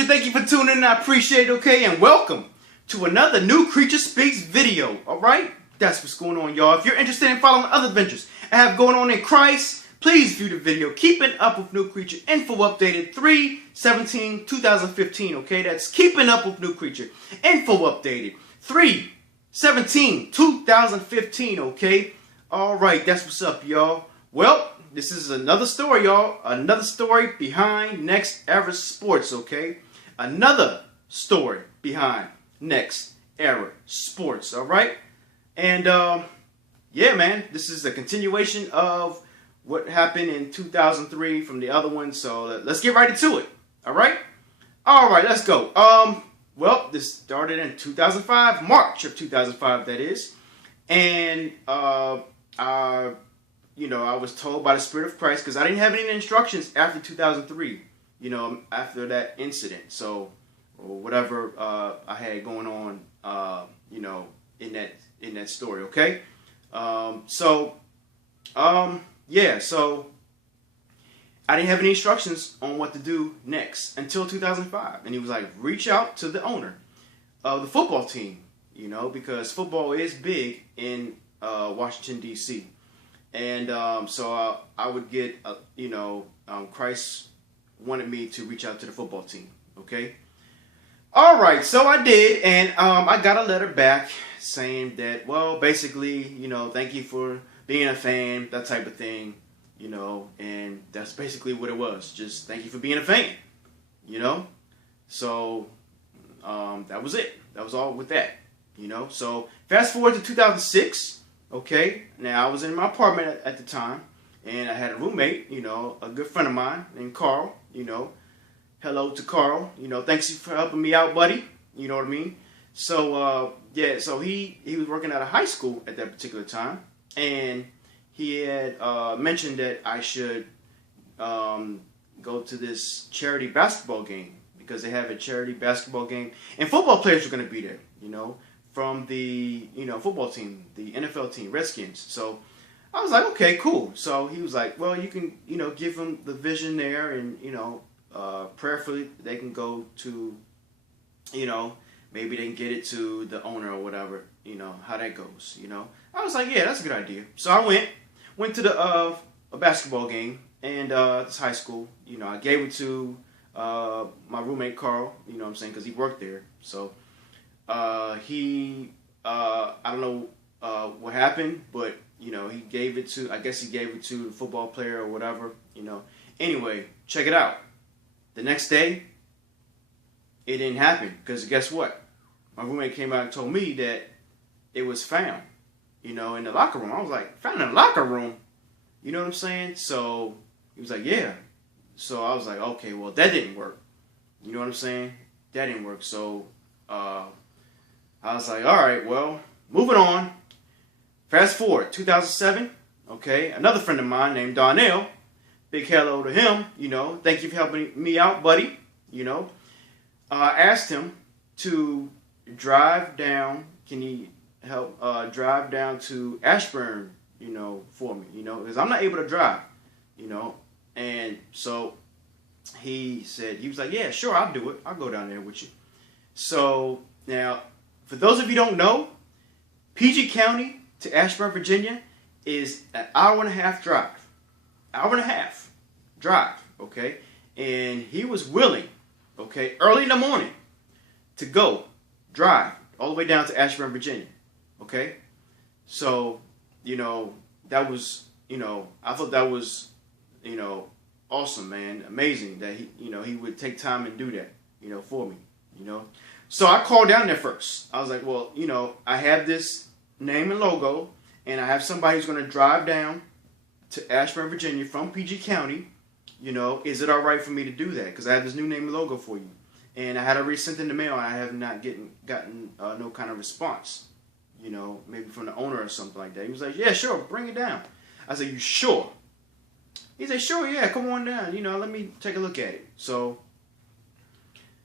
Creature, thank you for tuning in. I appreciate it, okay? And welcome to another New Creature Speaks video, alright? That's what's going on, y'all. If you're interested in following other adventures I have going on in Christ, please view the video. Keeping Up with New Creature. Info updated 3/17/2015, okay? That's Keeping Up with New Creature. Info updated 3/17/2015, okay? Alright, that's what's up, y'all. Well, this is another story, y'all. Another story behind Next Era Sports, okay? Another story behind Next Era Sports, alright? And, yeah, man, this is a continuation of what happened in 2003 from the other one, so let's get right into it, alright? Alright, let's go. Well, this started in 2005, March of 2005, that is. And, I was told by the Spirit of Christ, because I didn't have any instructions after 2003, after that incident. So, or whatever I had going on, in that story, okay? So I didn't have any instructions on what to do next until 2005. And he was like, reach out to the owner of the football team, because football is big in Washington, D.C. And so I would get, Christ wanted me to reach out to the football team, okay? All right, so I did, and I got a letter back saying that, well, basically, thank you for being a fan, that type of thing, and that's basically what it was. Just thank you for being a fan, So that was it. That was all with that, So fast forward to 2006. Okay, now I was in my apartment at the time, and I had a roommate, a good friend of mine named Carl, hello to Carl, thanks for helping me out, buddy, you know what I mean? So, so he was working at a high school at that particular time, and he had mentioned that I should go to this charity basketball game, because they have a charity basketball game, and football players are going to be there, from the, football team, the NFL team, Redskins. So I was like, okay, cool. So he was like, well, you can, give them the vision there, and, prayerfully they can go to, maybe they can get it to the owner or whatever, how that goes, I was like, yeah, that's a good idea. So I went to the a basketball game, and this high school, I gave it to my roommate Carl, because he worked there. So I don't know what happened, but he gave it to, I guess he gave it to the football player or whatever, Anyway, check it out. The next day, it didn't happen, because guess what? My roommate came out and told me that it was found, in the locker room. I was like, found in the locker room? You know what I'm saying? So he was like, yeah. So I was like, okay, well, that didn't work. You know what I'm saying? That didn't work. So I was like, all right, well, moving on. Fast forward, 2007, okay, another friend of mine named Darnell, big hello to him, thank you for helping me out, buddy, I asked him to drive down, can he help drive down to Ashburn, for me, because I'm not able to drive, and so he said, he was like, yeah, sure, I'll do it, I'll go down there with you. So now, for those of you who don't know, PG County to Ashburn, Virginia is an hour and a half drive. Hour and a half drive, okay? And he was willing, okay, early in the morning to go drive all the way down to Ashburn, Virginia, okay? So, that was, I thought that was, awesome, man. Amazing that he, he would take time and do that, for me, So I called down there first. I was like, well, I have this name and logo, and I have somebody who's going to drive down to Ashburn, Virginia from PG County. Is it all right for me to do that? Because I have this new name and logo for you. And I had already sent in the mail, and I have not gotten no kind of response, maybe from the owner or something like that. He was like, yeah, sure, bring it down. I said, you sure? He said, sure, yeah, come on down. Let me take a look at it. So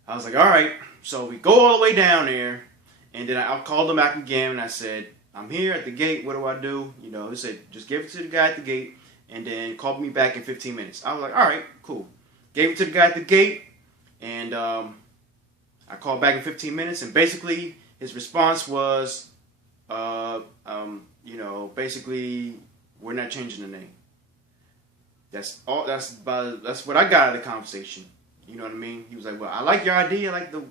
I was like, all right. So we go all the way down there, and then I called him back again, and I said, I'm here at the gate, what do I do? He said, just give it to the guy at the gate, and then call me back in 15 minutes. I was like, all right, cool. Gave it to the guy at the gate, and I called back in 15 minutes, and basically his response was, basically, we're not changing the name. That's all. That's what I got out of the conversation. You know what I mean? He was like, well, I like your idea, I like the,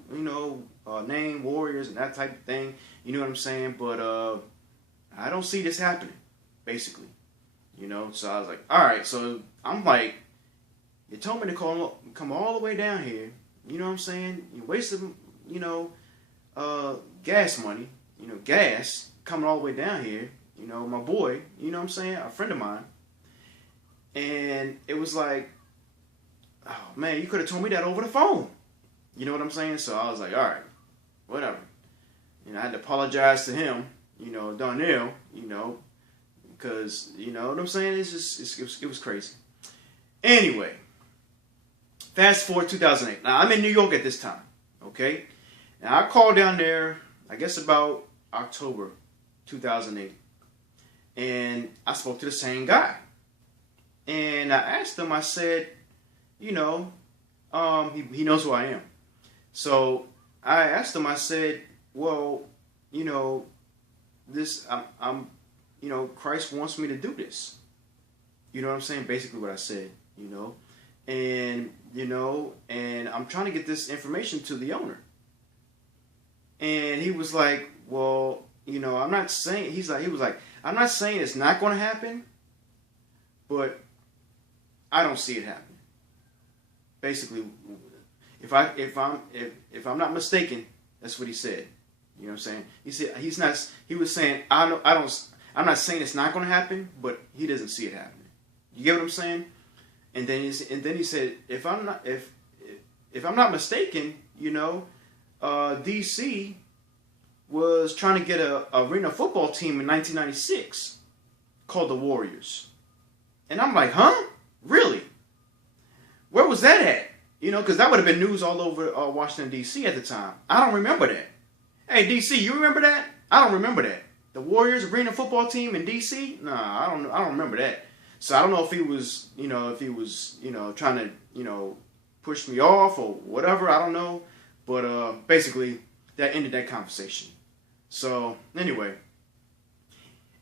name, Warriors, and that type of thing. You know what I'm saying? But I don't see this happening, basically. So I was like, all right. So I'm like, you told me to come all the way down here. You know what I'm saying? You wasted, gas money. Gas coming all the way down here. My boy. You know what I'm saying? A friend of mine. And it was like, oh man, you could have told me that over the phone. You know what I'm saying? So I was like, all right, whatever. I had to apologize to him. Darnell. Because you know what I'm saying? It was crazy. Anyway, fast forward 2008. Now I'm in New York at this time. Okay, now I called down there, I guess about October 2008, and I spoke to the same guy, and I asked him. I said, he knows who I am. So I asked him. I said, well, this I'm Christ wants me to do this. You know what I'm saying? Basically what I said, and I'm trying to get this information to the owner. And he was like, well, I'm not saying, he was like, I'm not saying it's not going to happen, but I don't see it happening. Basically, if I'm not mistaken, that's what he said. You know what I'm saying? He said he was saying I'm not saying it's not going to happen, but he doesn't see it happening. You get what I'm saying? And then he said, if I'm not mistaken, DC was trying to get a arena football team in 1996 called the Warriors. And I'm like, huh? Really? Where was that at? Because that would have been news all over Washington, D.C. at the time. I don't remember that. Hey, D.C., you remember that? I don't remember that. The Warriors arena football team in D.C.? Nah, I don't remember that. So I don't know if he was, trying to, push me off or whatever. I don't know. But basically, that ended that conversation. So anyway,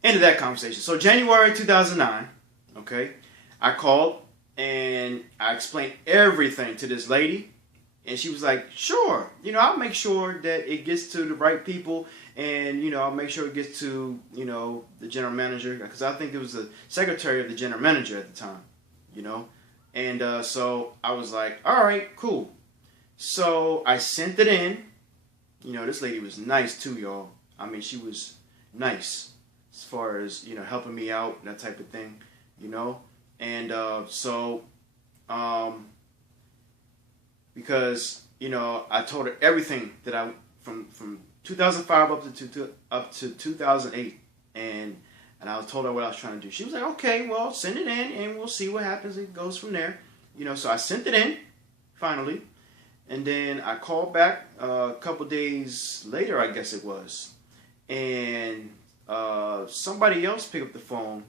ended that conversation. So January 2009, okay, I called and I explained everything to this lady. And she was like, sure, I'll make sure that it gets to the right people. And, I'll make sure it gets to, the general manager. Because I think it was the secretary of the general manager at the time, And so I was like, all right, cool. So I sent it in. This lady was nice too, y'all. I mean, she was nice as far as, helping me out and that type of thing, And because, I told her everything that I, from 2005 up to 2008, and I told her what I was trying to do. She was like, okay, well, send it in, and we'll see what happens. It goes from there, So I sent it in, finally, and then I called back a couple days later, I guess it was, and somebody else picked up the phone.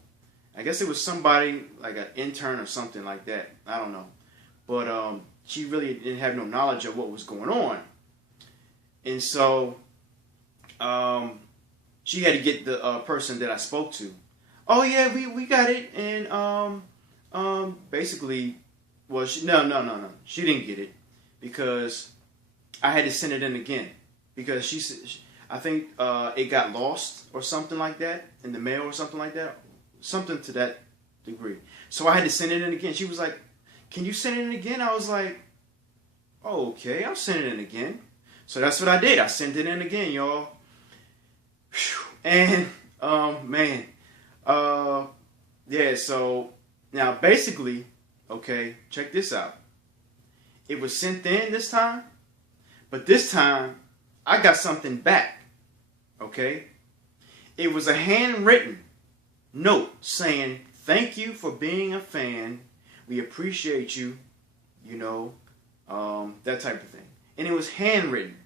I guess it was somebody like an intern or something like that. I don't know, but she really didn't have no knowledge of what was going on, and so she had to get the person that I spoke to. Oh yeah, we got it, and basically, well, no, she didn't get it because I had to send it in again because she said, I think it got lost or something like that in the mail or something like that, something to that degree. So I had to send it in again. She was like, can you send it in again? I was like, oh, okay, I'll send it in again. So that's what I did. I sent it in again, y'all. And, man, yeah, so now basically, okay, check this out. It was sent in this time, but this time I got something back, okay? It was a handwritten note saying, thank you for being a fan. We appreciate you, that type of thing. And it was handwritten,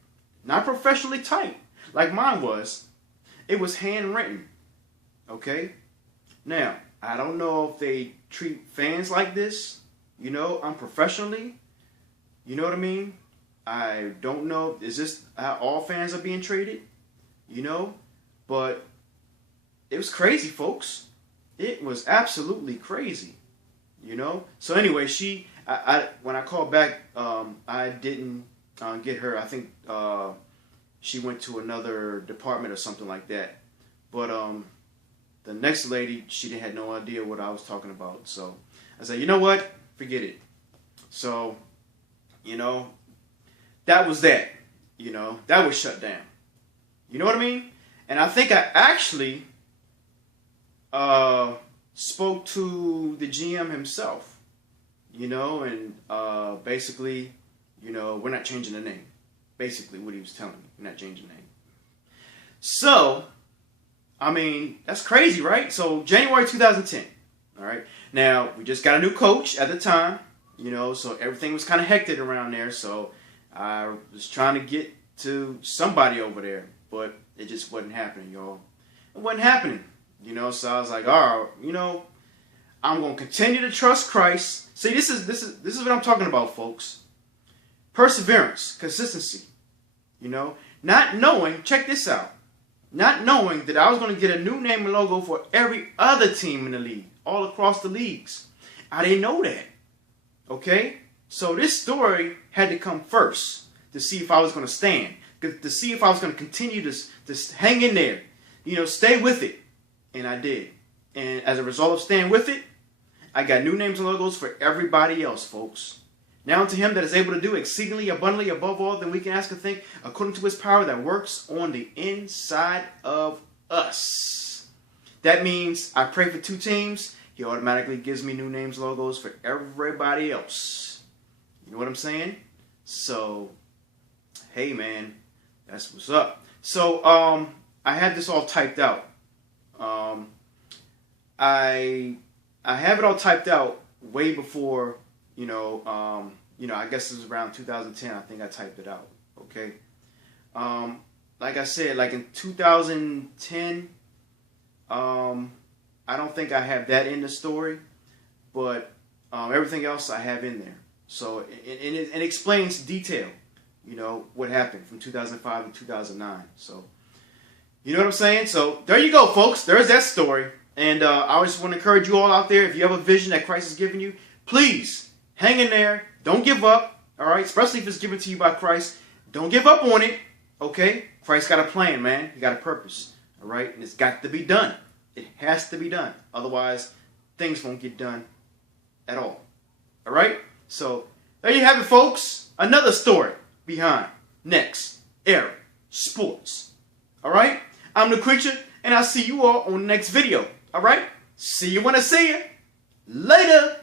not professionally typed like mine was. It was handwritten, okay? Now, I don't know if they treat fans like this, unprofessionally. You know what I mean? I don't know. Is this how all fans are being traded? You know? But it was crazy, folks. It was absolutely crazy. You know? So anyway, when I called back, I didn't get her. I think she went to another department or something like that. But the next lady, she had no idea what I was talking about. So I said, you know what? Forget it. So, you know, that was that. You know, that was shut down. You know what I mean? And I think I actually spoke to the GM himself. You know, and basically, you know, we're not changing the name. Basically what he was telling me. We're not changing the name. So, I mean, that's crazy, right? So, January 2010. All right. Now, we just got a new coach at the time, you know, so everything was kind of hectic around there. So, I was trying to get to somebody over there, but it just wasn't happening, y'all. It wasn't happening, you know. So, I was like, all right, you know, I'm going to continue to trust Christ. See, this is what I'm talking about, folks. Perseverance, consistency, you know, not knowing, check this out, not knowing that I was going to get a new name and logo for every other team in the league, all across the leagues. I didn't know that, okay? So this story had to come first to see if I was going to stand, to see if I was going to continue to hang in there, you know, stay with it, and I did. And as a result of staying with it, I got new names and logos for everybody else, folks. Now unto him that is able to do exceedingly abundantly above all that we can ask or think, according to his power that works on the inside of us. That means I pray for two teams, he automatically gives me new names, logos for everybody else. You know what I'm saying? So, hey man, that's what's up. So, I had this all typed out. I have it all typed out way before. You know, I guess it was around 2010. I think I typed it out. Okay. Like I said, like in 2010, I don't think I have that in the story, but everything else I have in there. So it explains detail, you know, what happened from 2005 to 2009. So, you know what I'm saying? So there you go, folks. There's that story. And I just want to encourage you all out there, if you have a vision that Christ has given you, please hang in there. Don't give up. All right. Especially if it's given to you by Christ. Don't give up on it. Okay. Christ got a plan, man. He got a purpose. All right. And it's got to be done. It has to be done. Otherwise, things won't get done at all. All right. So there you have it, folks. Another story behind Next Era Sports. All right. I'm nucreature, and I'll see you all on the next video. All right. See you when I see you. Later.